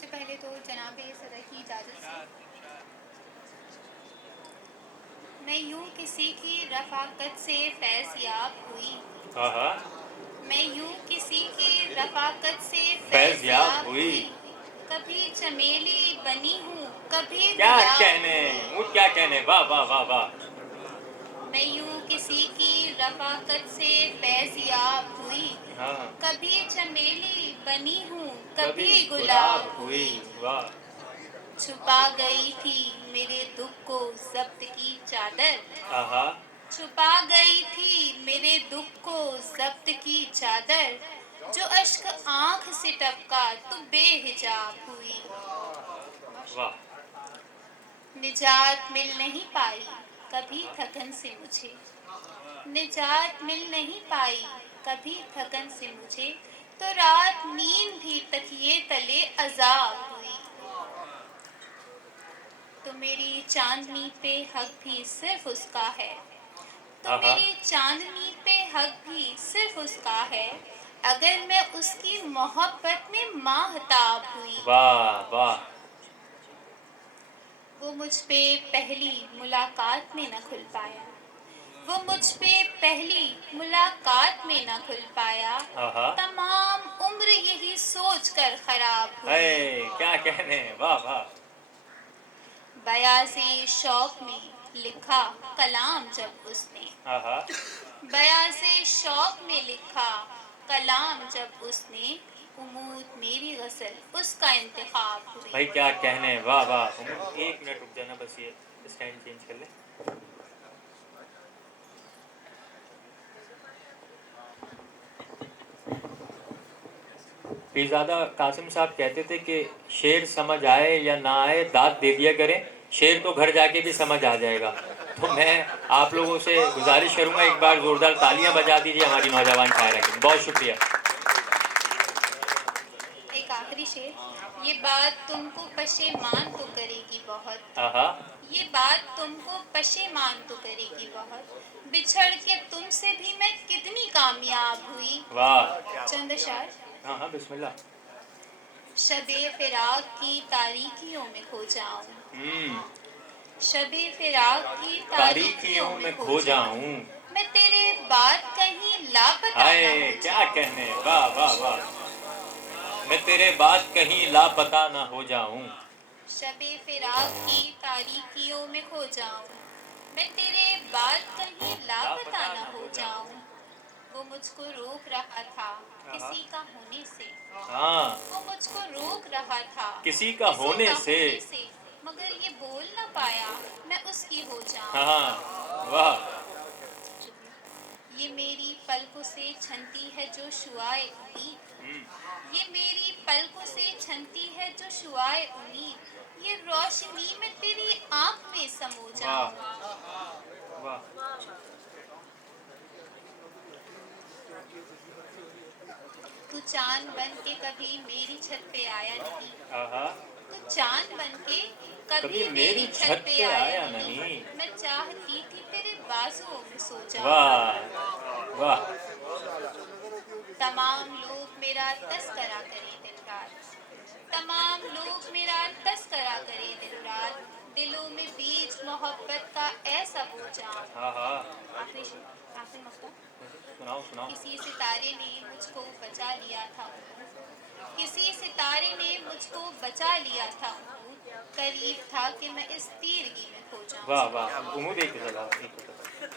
सबसे पहले तो जनाब सदर की इजाज़त से मैं यूं किसी की रफ़ाकत से फैज़ याब हुई। हाँ हाँ, मैं यूं किसी की रफ़ाकत से फैज़ फैज़ याब याब हुई। हुई। कभी चमेली बनी हूँ, कभी क्या गुलाब कहने, हुई। मुझ क्या कहने, वाह वाह वाह वाह। मैं यूं किसी की रफ़ाकत से फैज़ याब हुई। हाँ, कभी चमेली बनी हूँ, कभी कभी गुलाब गुलाब हुई। हुई। वाह छुपा गई थी मेरे दुख को ज़ब्त की चादर। आहा, छुपा गई थी मेरे दुख को ज़ब्त की चादर। जो अश्क आँख से टपका तो बेहिजाब हुई। वाह निजात मिल नहीं पाई कभी थकन से मुझे। निजात मिल नहीं पाई कभी थकन से मुझे। तो रात नींद भी तकिए तले अजाब हुई। तो मेरी चांदनी पे हक भी सिर्फ उसका है। तो आहा, मेरी चांदनी पे हक भी सिर्फ उसका है। अगर मैं उसकी मोहब्बत में माहताब हुई। वाह वाह। वो मुझ पे पहली मुलाकात में न खुल पाया। वो मुझ पे पहली मुलाकात में न खुल पाया। आहा, तमाम उम्र यही सोच कर खराब है हुई। क्या कहने, वाह वाह। बयासे शौक में लिखा कलाम जब उसने। आहा, बयासे शौक में लिखा कलाम जब उसने। उमूद मेरी गज़ल उसका इंतखाब हुई। भाई क्या कहने, वाह वाह। एक मिनट रुक जाना, बस ये स्टैंड चेंज कर ले। पीरज़ादा कासिम साहब कहते थे कि शेर समझ आए या ना आए दाद दे दिया करें, शेर तो घर जाके भी समझ आ जाएगा। तो मैं आप लोगों से गुजारिश करूंगा, एक बार ज़ोरदार तालियां बजा दीजिए हमारी नौजवान शायरा की। बहुत शुक्रिया। एक आखिरी शेर। ये बात तुमको पशेमान तो करेगी बहुत। आहा, ये बात तुमको पशेमान तो करेगी बहुत। बिछड़ के तुमसे भी मैं कितनी कामयाब हुई। वाह। चंद अशार। हाँ हाँ, बिस्मिल्लाह। शबे फिराक की तारीकियों में खो हम्म, जाऊं। शबे फिराक की तारीकियों तारीकियों में में खो खो जाऊं। जाऊं। मैं तेरे बाद कहीं लापता हाय न हो क्या जाऊं। कहने, वाह वाह वाह। मैं तेरे बाद कहीं लापता ना हो जाऊं। शबे फिराक की तारीकियों में खो जाऊं। मैं तेरे बाद कहीं लापता न हो जाऊं। वो मुझको रोक रहा था आहा, किसी का होने से। हाँ, वो मुझको रोक रहा था किसी का होने से। मगर ये बोल न पाया मैं उसकी हो जाऊं। हाँ, वाह। ये मेरी पलकों से छनती है जो शुआए उम्मीद। ये मेरी पलकों से छनती है जो शुआए उम्मीद। ये रोशनी में तेरी आंख में समो वाह जाऊं। वाह। तू चांद बन के कभी मेरी छत पे आया नहीं। आहा, तू चांद बन के कभी कभी मेरी मेरी छत छत पे पे आया आया नहीं। नहीं। मैं चाहती थी तेरे बाजुओं में सो जाऊं। वाह वाह। तमाम लोग मेरा तस्करा करे दिन रात। तमाम लोग मेरा तस्करा करे दिन रात। दिलों में बीज मोहब्बत का ऐसा बो जाऊं। आहा, आखिरी शेर, आखिरी मकता। सुनाओ सुनाओ। किसी सितारे ने मुझको बचा लिया था उम्मीद। किसी सितारे ने मुझको बचा लिया था उम्मीद। करीब था कि मैं इस तीरगी में खो वाह जाऊं। वाह, उम्मीद एक जगह एक जगह।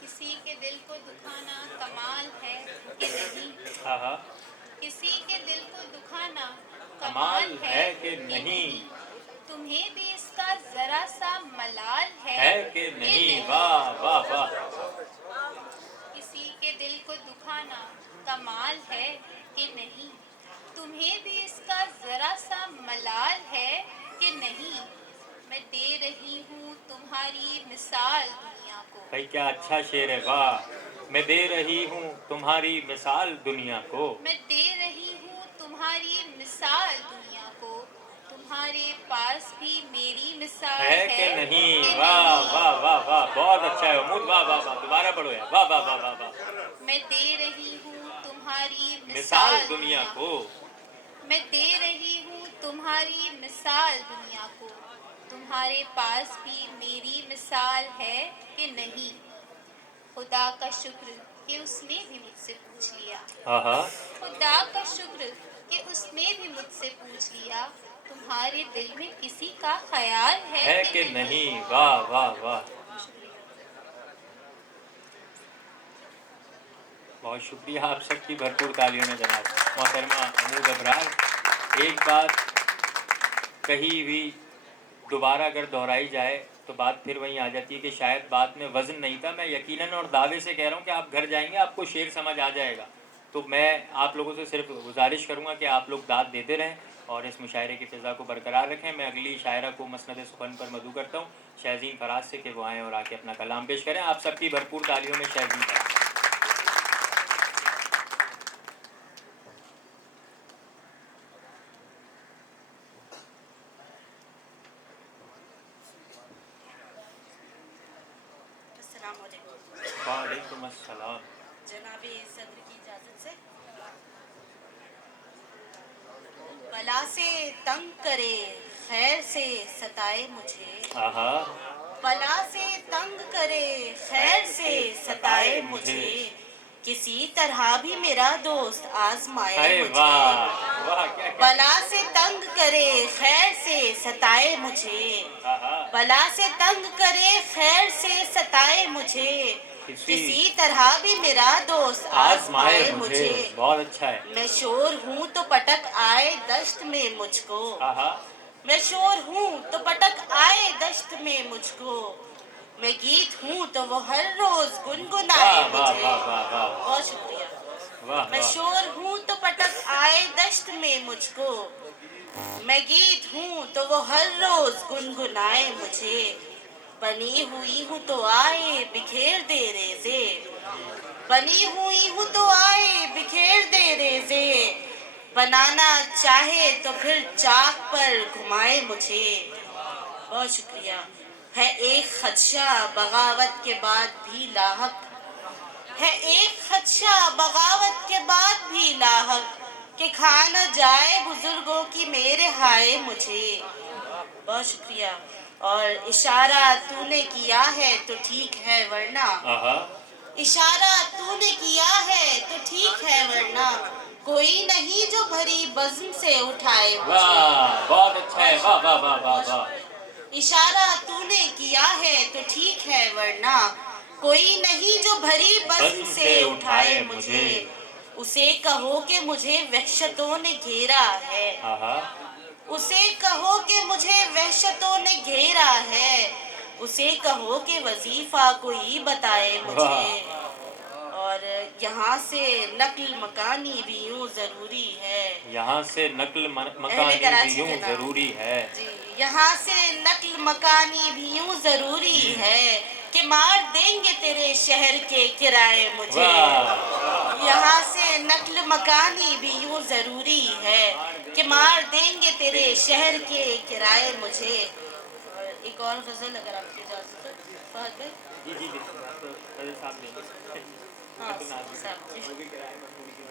किसी के दिल को दुखाना कमाल है कि नहीं। आहा, किसी के दिल को दुखाना कमाल कमाल है है कि कि नहीं। नहीं। तुम्हें भी इसका जरा सा मलाल है है कि कि नहीं, नहीं। वाह वाह वाह। किसी के दिल को दुखाना कमाल है कि नहीं। तुम्हें भी इसका जरा सा मलाल है कि नहीं। मैं दे रही हूँ तुम्हारी मिसाल दुनिया को। भाई क्या अच्छा शेर है, वाह। मैं दे रही हूँ तुम्हारी मिसाल दुनिया को। मैं दे रही हूँ तुम्हारी मिसाल दुनिया को। तुम्हारे पास भी मेरी मिसाल है है कि नहीं, कि वाह नहीं। वाह वाह वाह। बहुत अच्छा है उमूद, वाह वाह वाह। दोबारा पढ़ो यार, वाह वाह वाह वाह वाह। मैं दे रही हूँ तुम्हारी मिसाल मिसाल दुनिया दुनिया को। को। मैं दे रही हूँ तुम्हारी मिसाल दुनिया को, तुम्हारे पास भी मेरी मिसाल है कि नहीं? खुदा का शुक्र कि उसने भी मुझसे पूछ लिया, हाँ, खुदा का शुक्र कि उसने भी मुझसे पूछ लिया, तुम्हारे दिल में किसी का ख्याल है है कि नहीं? वाह वाह वाह, बहुत शुक्रिया आप सबकी भरपूर तालियों में जनाब। मोहतरमा अमूद अबरार, एक बात कहीं भी दोबारा अगर दोहराई जाए तो बात फिर वहीं आ जाती है कि शायद बात में वज़न नहीं था। मैं यकीनन और दावे से कह रहा हूँ कि आप घर जाएंगे आपको शेर समझ आ जाएगा। तो मैं आप लोगों से सिर्फ गुजारिश करूँगा कि आप लोग दाद देते रहें और इस मुशायरे की फ़िज़ा को बरकरार रखें। मैं अगली शायरा को मसनद सुखन पर मदू करता हूँ शहज़ीन फराज से कि वो आएँ और आके अपना कलाम पेश करें। आप सबकी भरपूर तालियों में शहज़ीन फराज। वालेकुम अस्सलाम। जनाबे सदर की इजाजत से। बला से तंग करे खैर से सताए मुझे, आहा, बला से तंग करे खैर से सताए मुझे, किसी तरह भी मेरा दोस्त आजमाए अरे मुझे। वाह वाह, क्या बला से तंग करे खैर से सताए मुझे, आहा, बला से तंग करे खैर से सताए मुझे, किसी तरह भी मेरा दोस्त आजमाए मुझे। बहुत अच्छा है। मैं शोर हूँ तो पटक आए दश्त में मुझको, आहा, मैं शोर हूँ तो पटक आए दश्त में मुझको, मैं गीत हूँ तो वो हर रोज गुनगुनाए वाह वाह मुझे। वाह वाह वाह, बहुत शुक्रिया। वाह मैं वाह, शोर हूँ तो पटक आए दश्त में मुझको, मैं गीत हूँ तो वो हर रोज गुनगुनाए मुझे, बनी हुई हूँ तो आए बिखेर दे रेज़े, बनी हुई हूँ तो आए बिखेर दे रेज़े, बनाना चाहे तो फिर चाक पर घुमाए मुझे। बहुत शुक्रिया। है एक खदशा बगावत के बाद भी लाहक, है एक खदशा बगावत के बाद भी लाहक, कि खा न जाए बुजुर्गों की मेरे हाय मुझे। बहुत शुक्रिया। और इशारा तूने किया है तो ठीक है वरना, आहा, इशारा तूने किया है तो ठीक है वरना, कोई नहीं जो भरी बज़्म से उठाए मुझे। वाह बहुत अच्छा है, वाह वाह वाह वाह वाह, इशारा तूने किया है तो ठीक है वरना, कोई नहीं जो भरी बज़्म से उठाए मुझे, उसे कहो कि मुझे वहशतों ने घेरा है, आहा, उसे कहो कि मुझे वहशतों ने घेरा है, उसे कहो कि वजीफा कोई बताए मुझे। और यहाँ से नक्ल मकानी भी यूँ ज़रूरी है, यहाँ से नकल अहले मकानी कराची भी यूँ के नाम। ज़रूरी है। जी, यहाँ से नक्ल मकानी भी यूँ ज़रूरी है कि मार देंगे तेरे शहर के किराए मुझे। वाह, यहाँ से नक्ल मकानी भी यूँ ज़रूरी है कि मार देंगे तेरे शहर के किराए मुझे। और एक और गज़ल अगर आपकी इजाज़त हो फहद भाई। जी जी जी, तो सदर साहब ने हाँ तो नाज़िम साहब जी। वो भी किराए में पूरी की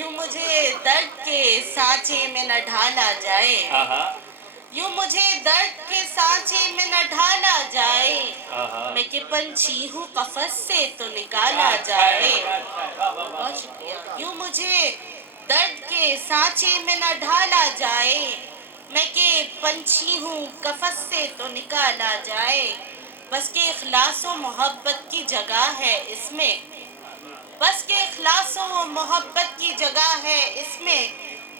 यूँ मुझे दर्द के सांचे में न ढाला जाए, आहा, यूँ मुझे दर्द के सांचे में न ढाला जाए, आहा, मैं कि पंछी हूँ कफस से तो निकाला जाए। वाह वाह, बहुत शुक्रिया। यूँ मुझे दर्द के सांचे में न ढाला जाए, मैं कि पंछी हूँ कफस से तो निकाला जाए, बस के इखलास व मोहब्बत की जगह है इसमें, बस के इखलास व मोहब्बत की जगह है इसमें,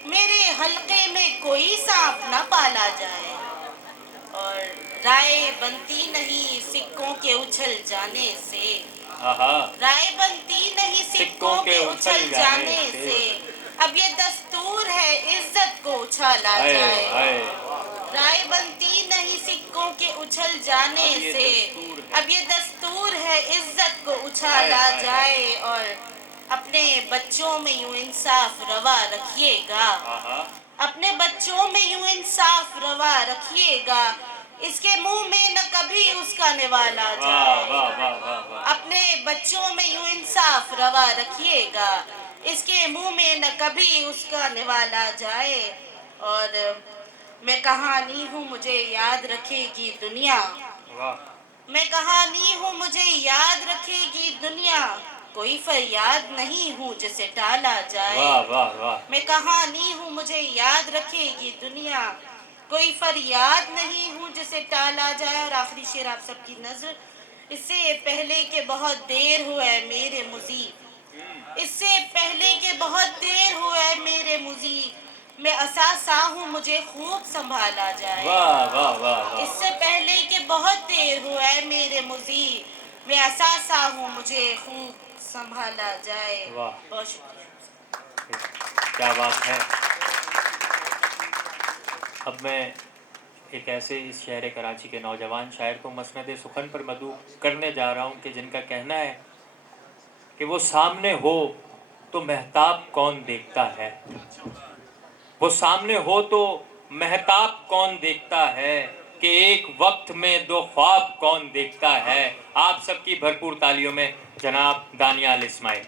मेरे हल्के में कोई सांप न पाला जाए। और राय बनती नहीं सिक्कों के उछल जाने से, आहा, राय बनती नहीं सिक्कों के उछल जाने से, अब ये दस्तूर है इज्जत को उछाला हाय जाए। हाय, राय बनती नहीं सिक्कों के उछल जाने से, अब ये दस्तूर है इज्जत को उछाला जाए। और अपने बच्चों में यूं इंसाफ रवा रखिएगा, आहा, अपने बच्चों में यूं इंसाफ रवा रखिएगा, इसके मुंह में न कभी उसका निवाला वाह जाए। वाह वाह वाह वाह। अपने बच्चों में यूं इंसाफ रवा रखिएगा, इसके मुंह में न कभी उसका निवाला जाए। और मैं कहानी हूँ मुझे याद रखेगी दुनिया, वाह मैं कहानी हूँ मुझे याद रखेगी दुनिया, कोई फरियाद नहीं हूँ जिसे टाला जाए। वाह वाह वाह। मैं कहानी हूँ मुझे याद रखेगी दुनिया, कोई फरियाद नहीं हूँ जिसे टाला जाए। और आखिरी शेर आप सबकी नजर, इससे पहले के बहुत देर हुआ है मेरे मुजीब, इससे पहले के बहुत देर हुआ है मेरे मुजीब, मैं असासा हूँ मुझे खूब संभाला जाए। वाह वाह वाह वाह। इससे पहले के बहुत देर हुआ है मेरे मुजीब, मैं असासा हूँ मुझे खूब संभाला जाए। वाह। बहुत शुक्रिया। क्या बात है। अब मैं एक ऐसे इस शहर कराची के नौजवान शायर को मसनद सुखन पर मदऊ करने जा रहा हूँ कि जिनका कहना है कि वो सामने हो तो महताब कौन देखता है, वो सामने हो तो महताब कौन देखता है, कि एक वक्त में दो ख्वाब कौन देखता है। आप सबकी भरपूर तालियों में जनाब दानियाल इस्माइल।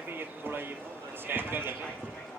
भी ये थोड़ा ये स्टैंड का करना है।